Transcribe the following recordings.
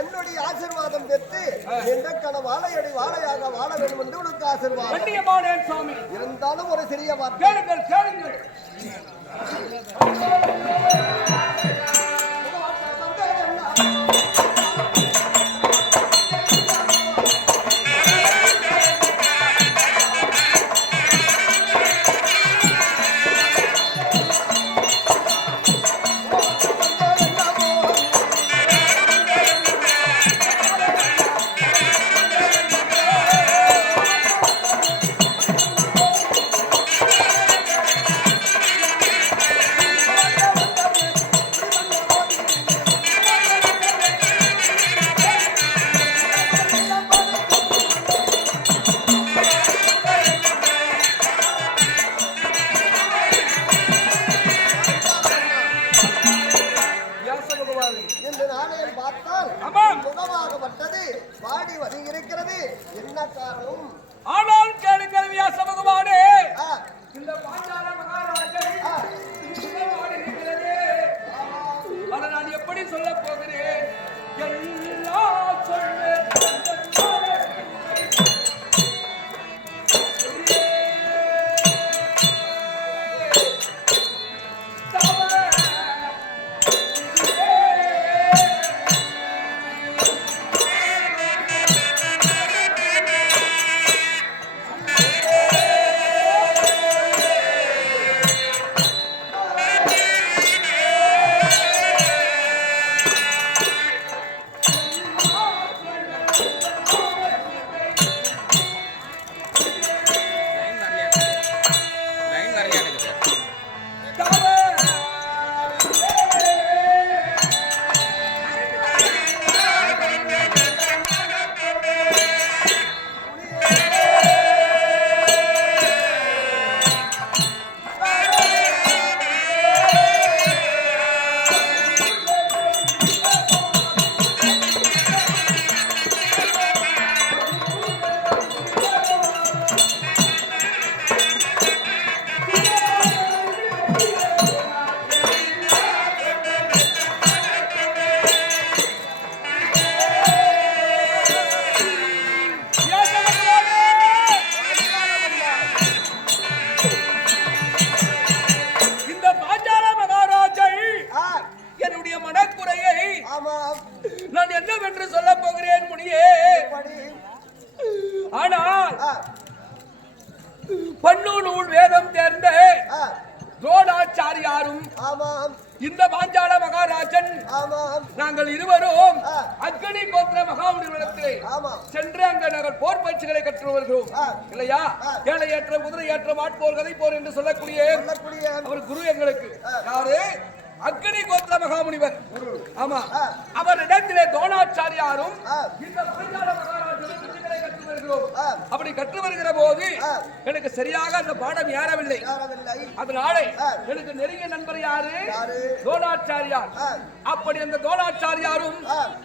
என்னுடைய ஆசீர்வாதம் பெற்று எந்த வாழையடி வாழையாக வாழ வேண்டும் என்று உனக்கு ஆசீர்வாதம். இருந்தாலும் ஒரு சிறிய வார்த்தை கேளுங்கள். பன்னூல் வேதம் தேர்ந்த துரோணாச்சாரியாரும் இந்த பாஞ்சால மகாராஜன் நாங்கள் இருவரும் அக்னி கோத்திர மகாமுனிவரிடத்திலே சென்று அங்க நாங்கள் போர் பயிற்சிகளை கற்று வருகிறோம் இல்லையா? ஏழை ஏற்ற குதிரை ஏற்ற மாட்போர் கதை போர் என்று சொல்லக்கூடிய அவர் குரு எங்களுக்கு யாரு? அக்னி கோத்திர மகாமுனிவர். ஆமா, அவரிடத்திலே துரோணாச்சாரியாரும் இந்த பாஞ்சால மகாராஜனும் அப்படி கற்று வருகிற போது எனக்கு சரியாக அந்த பாடம் ஏறவில்லை. அதனால எனக்கு நெருங்கிய நண்பர் யாரு? துரோணாச்சாரியார். அப்படி அந்த துரோணாச்சாரியாரும்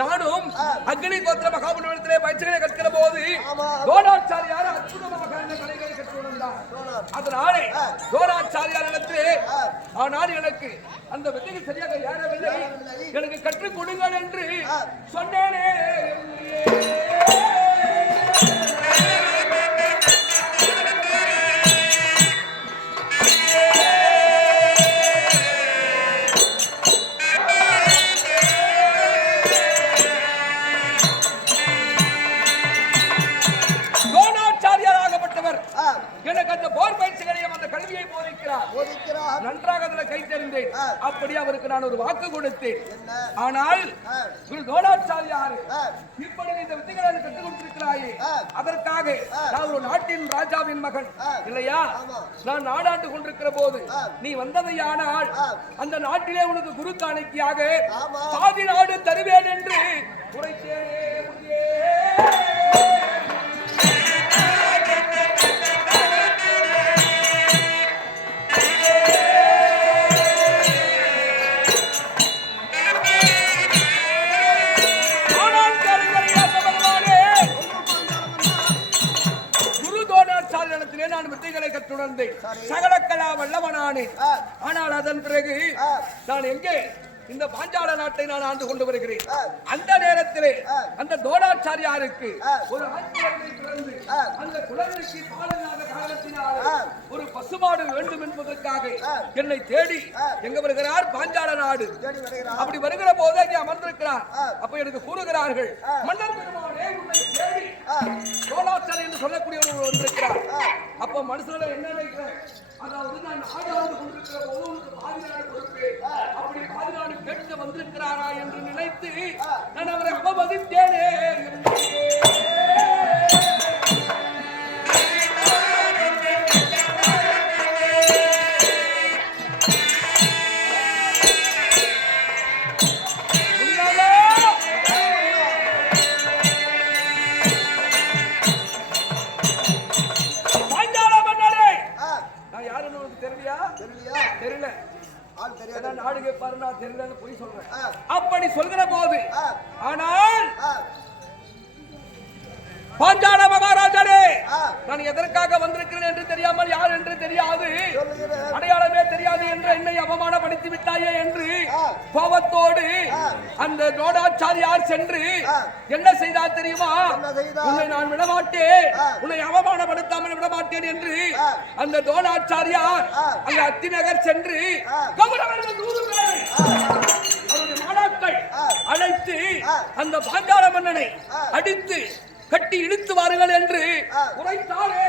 நானும் அக்னி கோத்திர மகாமுனிவரிடத்திலே பயிற்சிகளை கற்கிற போது துரோணாச்சாரியார் அற்புதமாக இந்த கலைகளை கற்று வந்தார். அதனால துரோணாச்சாரியாரிடத்திலே ஆனால் எனக்கு அந்த வித்தைக்கு சரியாக ஏறவில்லை, எனக்கு கற்றுக் கொடுங்கள் என்று சொன்னேனே. எனக்கு அந்த போர் பயிற்சிகளையும் அந்த கல்வியை போதிக்கிறார். நன்றாக அதில் கை தெரிந்தேன். அப்படி அவருக்கு நான் ஒரு வாக்கு கொடுத்தேன். ஆனால் துரோணாச்சாரியார் இப்படி இந்த வித்தைகளை கற்றுக் கொடுத்திருக்கிறாயே, அதற்காக நான் ஒரு நாட்டின் ராஜாவின் மகன் இல்லையா? நான் நாடாண்டு கொண்டிருக்கிற போது நீ வந்ததையானால் அந்த நாட்டிலே உனக்கு குரு காணிக்கையாக பாதி நாடு தருவேன் என்று உரைத்தேனே. நான் வித்தைகளை கற்றுணர்ந்தேன், சகலக்கலா வல்லவனானேன். ஆனால் அதன் பிறகு நான் எங்கே இந்த பாஞ்சால நாட்டை நான் ஆண்டு கொண்டு வருகிறேன். அந்த நேரத்திலே அந்த தோடாச்சாரியாருக்கு ஒரு ஆட்சியை பிறந்து அந்த குழந்தைக்கு பாலில்லாத காரணத்தினால் ஒரு பசுமாடு வேண்டும் என்பதற்காக என்னை தேடி எங்க வருகிறார் பாஞ்சால நாடு. அப்படி வருகிற போது அங்கே அமர்ந்திருக்கிறார். அப்ப எனக்கு கூறுகிறார்கள், மன்னர் பெருமானே உன்னை தேடி தோடாச்சாரி என்று சொல்லக்கூடிய ஒரு வந்திருக்கிறார். அப்ப மனுஷன என்ன நினைக்கிறேன், அதாவது நான் நாடாவது கொண்டிருக்கிற போது உனக்கு பாதுகாடு கொடுப்பேன், அப்படி பாதுகாடு கேட்க வந்திருக்கிறாரா என்று நினைத்து நான் அவரை அவமதித்தேனே. அப்படி சொல்கிற போது ஆனால் பாஞ்சால மகாராஜனே, நான் எதற்காக வந்திருக்கிறேன் என்று தெரியாமல் யார் என்று தெரியாது, அடையாளமே தெரியாது என்று என்னை அவமானப்படுத்தி விட்டாயே என்று கோபத்தோடு அந்த தோடாச்சாரியார் சென்று என்ன செய்தார் தெரியுமா? உன்னை நான் விடமாட்டேன், உன்னை அவமானப்படுத்தாமல் விடமாட்டேன் என்று அந்த தோடாச்சாரியார் அந்த அத்திநகர் சென்று மாணாக்கள் அழைத்து அந்த பாஞ்சால மன்னனை அடித்து கட்டி இழுத்து வாருங்கள் என்று உரைத்தாரே.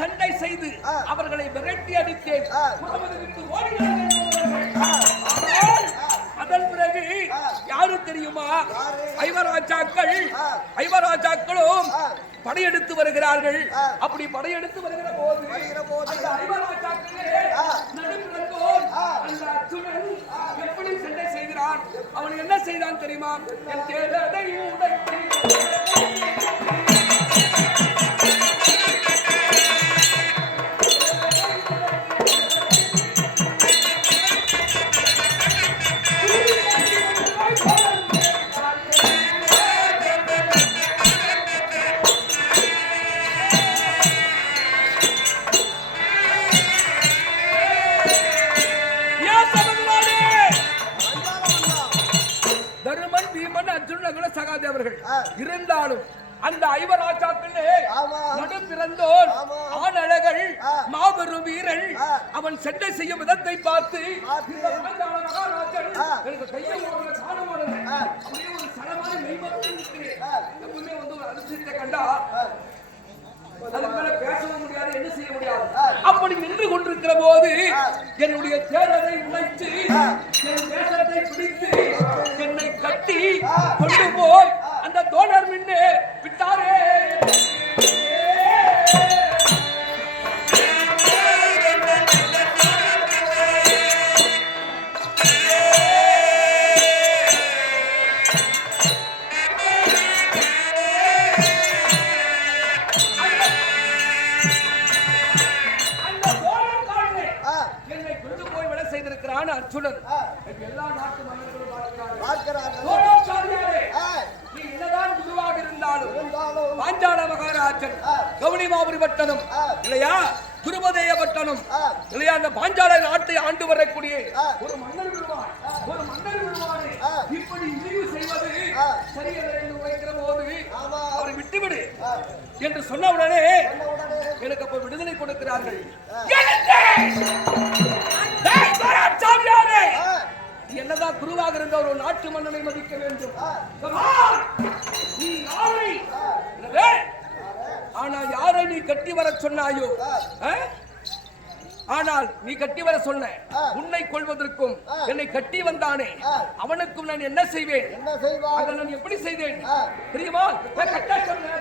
சண்டை செய்து அவர்களை விரட்டி அடித்தேன். அதன் பிறகு யாரு தெரியுமா? ஐவராஜாக்களும் படையெடுத்து வருகிறார்கள். அப்படி படையெடுத்து வருகிற போது எப்படி சண்டை செய்கிறான்? அவன் என்ன செய்தான் தெரியுமா? என் தேடலை உடைத்து இருந்தாலும் அந்த ஐவராஜாக்களே நடு பிறந்தோர் ஆணழகள் மாபெரும் வீரன். அவன் சண்டை செய்யும் விதத்தை பார்த்து எனக்கு கையை அப்படியே ஒரு சடமான எப்பவுமே வந்து ஒரு அதிசயத்தை கண்டா அதுக்கு மேல பேசவும் முடியாது, என்ன செய்ய முடியாது. அப்படி நின்று கொண்டிருக்கிற போது என்னுடைய தேரரை உழைத்து என் தேசத்தை பிடித்து என்னை கட்டி கொண்டு போய் அந்த தோழர் மின்னு விட்டாரே. அர்ஜுனன் எல்லா நாட்டு மன்னர்களும் என்னதான் குருவாக இருந்தாலும் பாஞ்சால மகாராஜன் கவுனிமாபுரி பட்டணம் இல்லையா, துருபதேய பட்டணம் இல்லையா, அந்த பாஞ்சால நாட்டை ஆண்டு வரக்கூடிய ஒரு மன்னர் விடுவானே இப்படி இழிவு செய்வது சரியல்ல என்று உரைக்கிற போது அவரை விட்டுவிடு என்று சொன்னவுடனே எனக்கு அப்ப விடுதலை கொடுக்கிறார்கள். என்னதான் குருவாக இருந்த ஒரு நாட்டு மன்னனை மதிக்க வேண்டும். ஆனால் யாரை நீ கட்டி வர சொன்னாயோ, ஆனால் நீ கட்டி வர சொன்ன உன்னை கொள்வதற்கும் என்னை கட்டி வந்தானே அவனுக்கும் நான் என்ன செய்வேன், அதை நான் எப்படி செய்தேன் தெரியுமா? கட்ட சொன்ன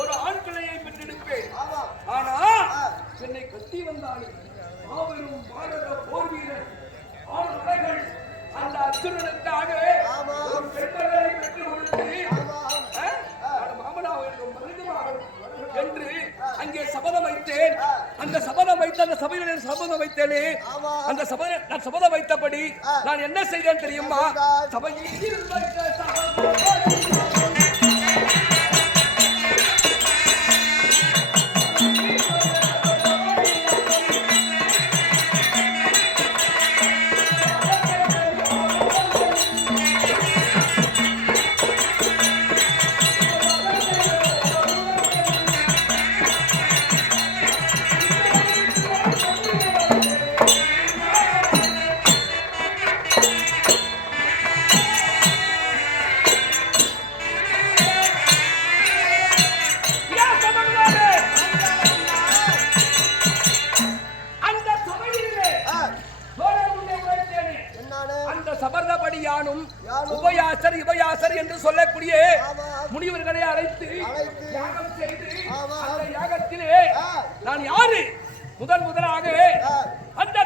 ஒரு ஆண் பிள்ளையை பெற்றெடுப்பேன். ஆனா என்னை கட்டி வந்தானே மாபெரும் பாரத போர் வீரர் 6 மலைகள் அந்த அர்ஜுனனுக்காக ஒரு பெண்களை பெற்று கொடுத்து மாமனாவும் மருதுமாகும் என்று அங்கே சபதம் வைத்தேன். அந்த சபதம் வைத்த அந்த சபையில் சபதம் வைத்தேனே, அந்த நான் சபதம் வைத்தபடி நான் என்ன செய்தேன் தெரியுமா? சபையில் வைத்த சபதம் உபயாசர் இபயாசர் என்று சொல்லக்கூடிய முனிவர்களை அழைத்து யாகம் செய்து அந்த யாகத்திலே நான் யாரு முதலாக அந்த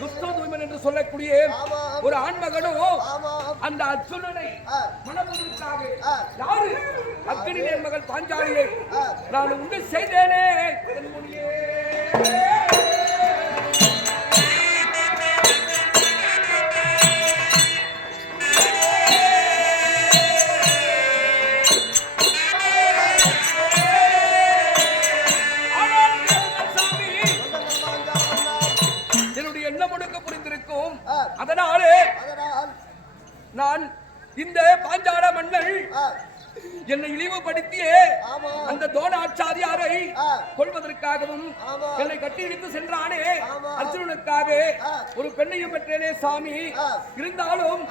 துஷ்டதூமன் என்று சொல்லக்கூடிய ஒரு ஆண்மகனும் அந்த அர்ஜுனனை மணப்பதற்காக யாரு அக்னி மகள் பாஞ்சாலியை நான் உண்டு செய்தேனே என் முனியே. அதனாலே நான் இந்த பாஞ்சால மன்னன் என்னை இழிவுபடுத்திய அந்த தோணாச்சாரியாரை கொள்வதற்காகவும் என்னை கட்டி இழுத்து சென்றானே அர்ஜுனனுக்காக ஒரு பெண்ணையும் பெற்றேனே சாமி. இருந்தாலும்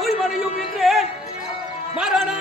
தூய்மனையும் என்றேன் மரணா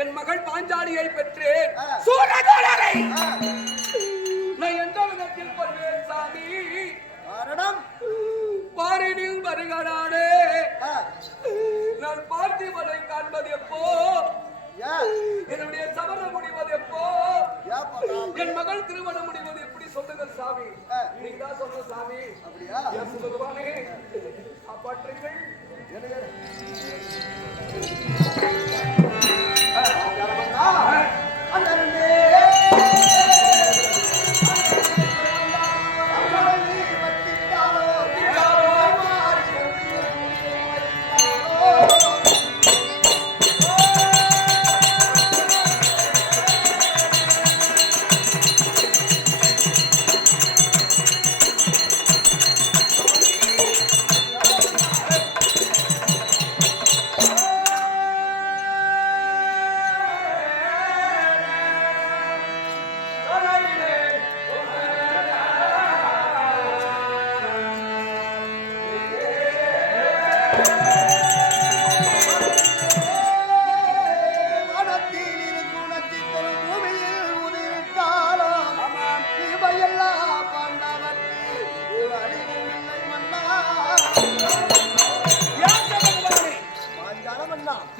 என் மகள் பாஞ்சாலியை பெற்றேன். சூரதோழரை நான் எந்த விதத்தில் கொள்வேன் சாமி? பாரினில் வருகிறானே நான் பார்த்திபனை காண்பது எப்போ? என்னுடைய சமரம் முடிவது எப்போ? என் மகள் திருமணம் முடிவது எப்படி? சொல்லுங்கள் சாமி. நீங்க தான் சொல்லுங்க சாமி. அப்படியா? பகவானே காப்பாற்றுங்கள்.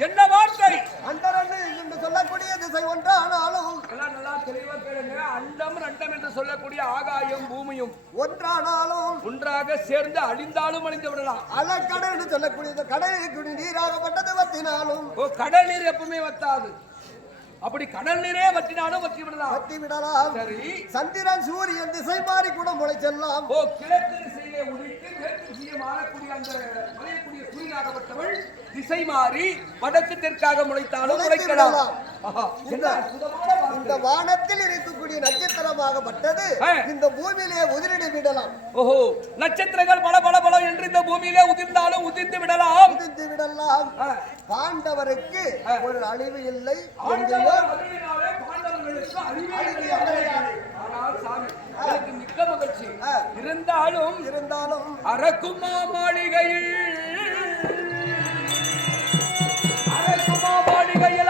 என்ன வார்த்தை? அண்டரண்டு என்று சொல்லக்கூடிய திசை ஒன்றானாலும் எல்லாம் நல்லா தெளிவா கேளுங்க. அண்டம் அண்டம் என்று சொல்லக்கூடிய ஆகாயம் பூமியும் ஒன்றானாலும் ஒன்றாக சேர்ந்து அழிந்தாலும் அழிந்து விடலாம். அலக்கடல் என்று சொல்லக்கூடிய கடலுக்கு நீராகப்பட்டது வத்தினாலும் கடல் நீர் எப்பவுமே வத்தாது. அப்படி கடல் நீரே வற்றினாலும் வற்றி விடலாம். சரி, சந்திரன் சூரியன் திசை மாறி கூட முளைச்செல்லாம். கிழக்கு திசையிலே உதித்து மேற்கு திசையை மாறக்கூடிய அந்த மலையக்கூடிய சூரியனாகப்பட்டவள் திசை மாறி வடக்கு தெற்காக முளைத்தாலும் முளைக்கலாம். இந்த வானத்தில் இருக்கக்கூடிய நட்சத்திரமாகப்பட்டது இந்த பூமியிலே உதிரிடு விடலாம். ஓஹோ, நட்சத்திரங்கள் பல பல பல என்று இந்த பூமியிலே உதிர்ந்தாலும் உதிர்ந்து விடலாம். பாண்டவருக்கு ஒரு அழிவு இல்லை. மிக்க மகிழ்ச்சி இருந்தாலும் அரக்குமா மாளிகையில்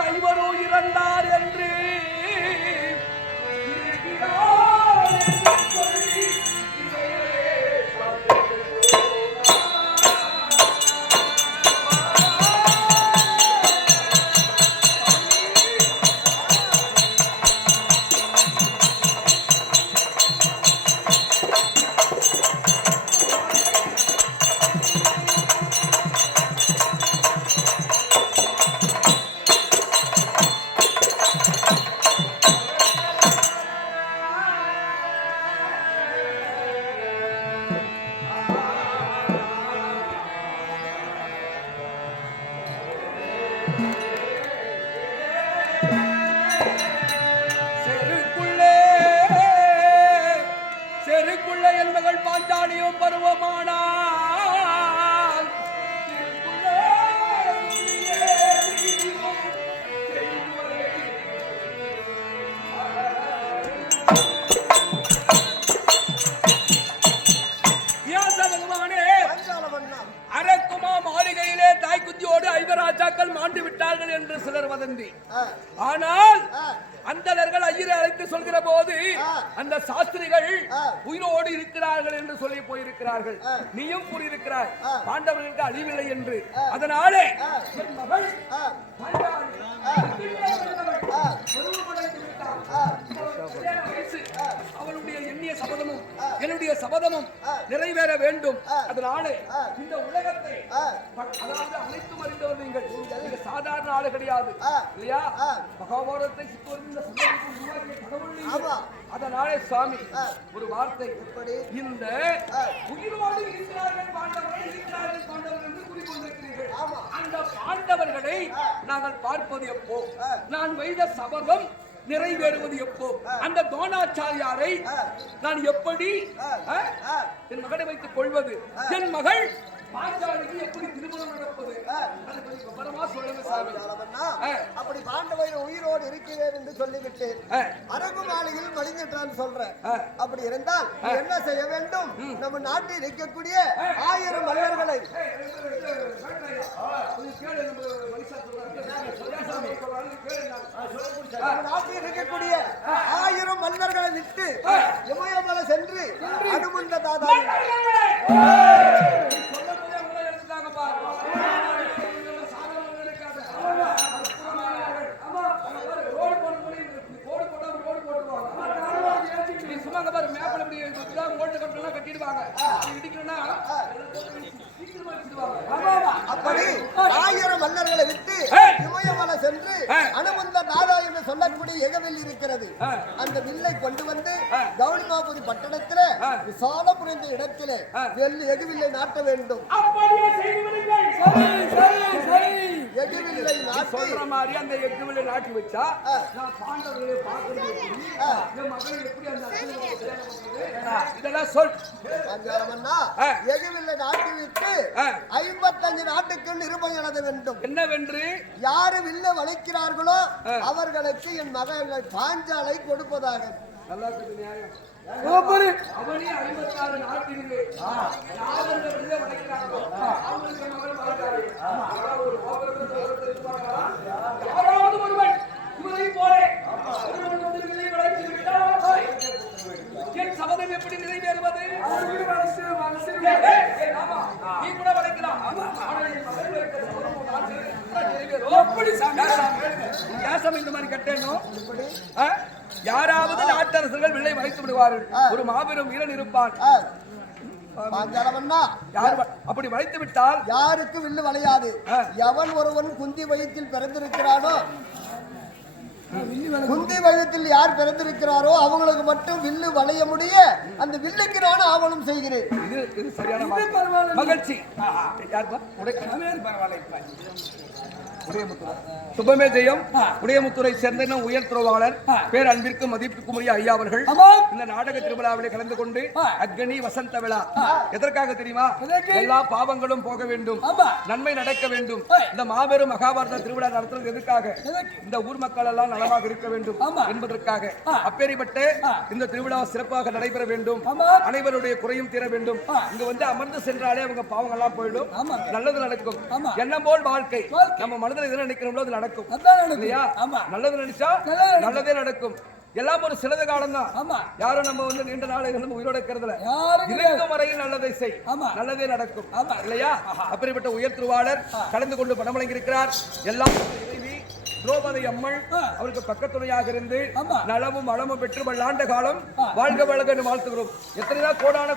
ஐவரும் இறந்தார் என்று செருக்குள்ள என் மகள் பாஞ்சாலியும் பருவமானார். அரக்குமா மாளிகையிலே தாய் குந்தியோடு ஐவராஜாக்கள் மாண்டு விட்டார்கள் என்று சிலர் வதந்தி. ஆனால் அந்தலர்கள் ஐயரை அழைத்து சொல்கிற போது அந்த சாஸ்திரிகள் உயிரோடு இருக்கிறார்கள் என்று சொல்லி போயிருக்கிறார்கள். நீயும் கூறியிருக்கிறாய் பாண்டவர்களுக்கு அழிவில்லை என்று. அதனாலே அவளுடைய எண்ணிய சபதமும் என்னுடைய சபதமும் நிறைவேற வேண்டும். அதனாலே இந்த உலகத்தை அதாவது அனைத்தும் அறிந்தவர் நீங்கள் சாதாரண ஆளு கிடையாது இல்லையா? மகாபாரதத்தை அதனாலே சுவாமி ஒரு வார்த்தை, இந்த உயிரோடு இருக்கிறார்கள் பாண்டவர்கள் என்று கூறிக்கொண்டிருக்கிறீர்கள். அந்த பாண்டவர்களை நாங்கள் பார்ப்பது எப்போ? நான் வைத்த சபதம் நிறைவேறுவது எப்போ? அந்த தோணாச்சாரியாரை நான் எப்படி என் மகனை வைத்துக் கொள்வது? என் மகள் பாஞ்சாலிக்கு எப்படி திருமணம் நடப்பது? விவரமா சொல்லுங்க சாமி. அப்படி பாண்டவர் உயிரோடு இருக்கிறேன் என்று சொல்லிவிட்டு அரகு மாளிகையில் மடிஞ்சிட்டான்னு சொல்றேன். அப்படி இருந்தால் என்ன செய்ய வேண்டும்? நம்ம நாட்டில் இருக்கக்கூடிய 1000 மன்னர்களை நாட்டில் இருக்கக்கூடிய 1000 மன்னர்களை விட்டு இமயமலை சென்று அனுமந்த தாதா அப்படி 1000 மன்னர்களை விட்டு இமயமலை சென்று அனுமந்த நாதா என்று சொல்லக்கூடிய எகவில் இருக்கிறது. அந்த வில்லை கொண்டு வந்து கவுனிமாபுரி பட்டணத்திலே விசால புரிந்த இடத்திலே எகுவில்லை நாட்ட வேண்டும். எகுவில்லை சொல்ற மாதிரி அந்த எகுவில்லை நாட்டி வச்சா பாண்டவர்களை பார்க்கறது இதெல்லாம் சொல். எகுவில்லை நாட்டி விட்டு 55 நாட்டுக்கு நிருபம் எழுத வேண்டும். என்னவென்று? யாரு வில்லை வளைக்கிறார்களோ அவர்களுக்கு என் மகன்கள் பாஞ்சாலை கொடுப்பதாக. நல்லா இருக்குது நியாயம். அவனே 56 நாட்டிலே யார் அந்த வில்லை வளைக்கிறார்களோ அவங்களுக்கு மகன் பாஞ்சாலை. யாராவது ஒருவன் இவரை போல ஒருவன் வந்து வில்லை வளைத்து விட்டால் என் சபதம் எப்படி நிறைவேறுவது? நீ கூட வளைக்கலாம். எப்படி சாமி? ஏன் சாமி இந்த மாதிரி கட்டணும்? யாராவது நாட்டரசர்கள் வில்லை வைத்து விடுவார்கள். ஒரு மாபெரும் வீரன் இருப்பான். பாஞ்சாலமன்னா அப்படி வைத்து விட்டால் யாருக்கு வில்லு வளையாது. எவன் ஒருவன் குந்தி வயிற்றில் பிறந்திருக்கிறானோ, குந்தி வயத்தில் யார் பிறந்திருக்கிறாரோ அவங்களுக்கு மட்டும் வில்லு வளைய முடிய அந்த வில்லுக்கு நான் ஆவணம் செய்கிறேன். இது சரியான மகிழ்ச்சி. சுபமே ஜெயம் உடையமுத்துறை சேர்ந்த உயர் துறவாளர் பேர் அன்பிற்கு மதிப்புக்கும் உரிய ஐயா அவர்கள் இந்த நாடக திருவிழாவிலே கலந்து கொண்டு அக்னி வசந்த விழா எதற்காக தெரியுமா? எல்லா பாவங்களும் போக வேண்டும், நன்மை நடக்க வேண்டும். இந்த மாபெரும் மகாபாரத திருவிழா நடத்துறது எதுக்காக? இந்த ஊர் மக்கள் எல்லாம் நலமாக இருக்க வேண்டும் என்பதற்காக. அப்பேரிப்பட்ட இந்த திருவிழா சிறப்பாக நடைபெற வேண்டும், அனைவருடைய குறையும் தீர வேண்டும். இங்க வந்து அமர்ந்து சென்றாலே அவங்க பாவங்கள் எல்லாம் போயிடும், நல்லது நடக்கும். எண்ணம் போல் வாழ்க்கை. நம்ம மனதில் எது நினைக்கிறோமோ அது நடக்கும் இல்லையா? நல்லது நினைச்சா நல்லதே நடக்கும். எல்லாம் ஒரு சிலது காலம் தான். யாரும் நம்ம வந்து நீண்ட நாளை உயிரோட இருக்கிறதுல இருக்கும் வரையில் நல்லதை செய், நல்லதே நடக்கும் இல்லையா? அப்படிப்பட்ட உயர் திருவாளர் கலந்து கொண்டு பணம் வழங்கியிருக்கிறார். எல்லாம் இறைவி திரௌபதி அம்மள் அவருக்கு பக்கத்துணையாக இருந்து நலமும் வளமும் பெற்று வல்லாண்ட காலம் வாழ்க வழங்க வாழ்த்துகிறோம். எத்தனை கோடான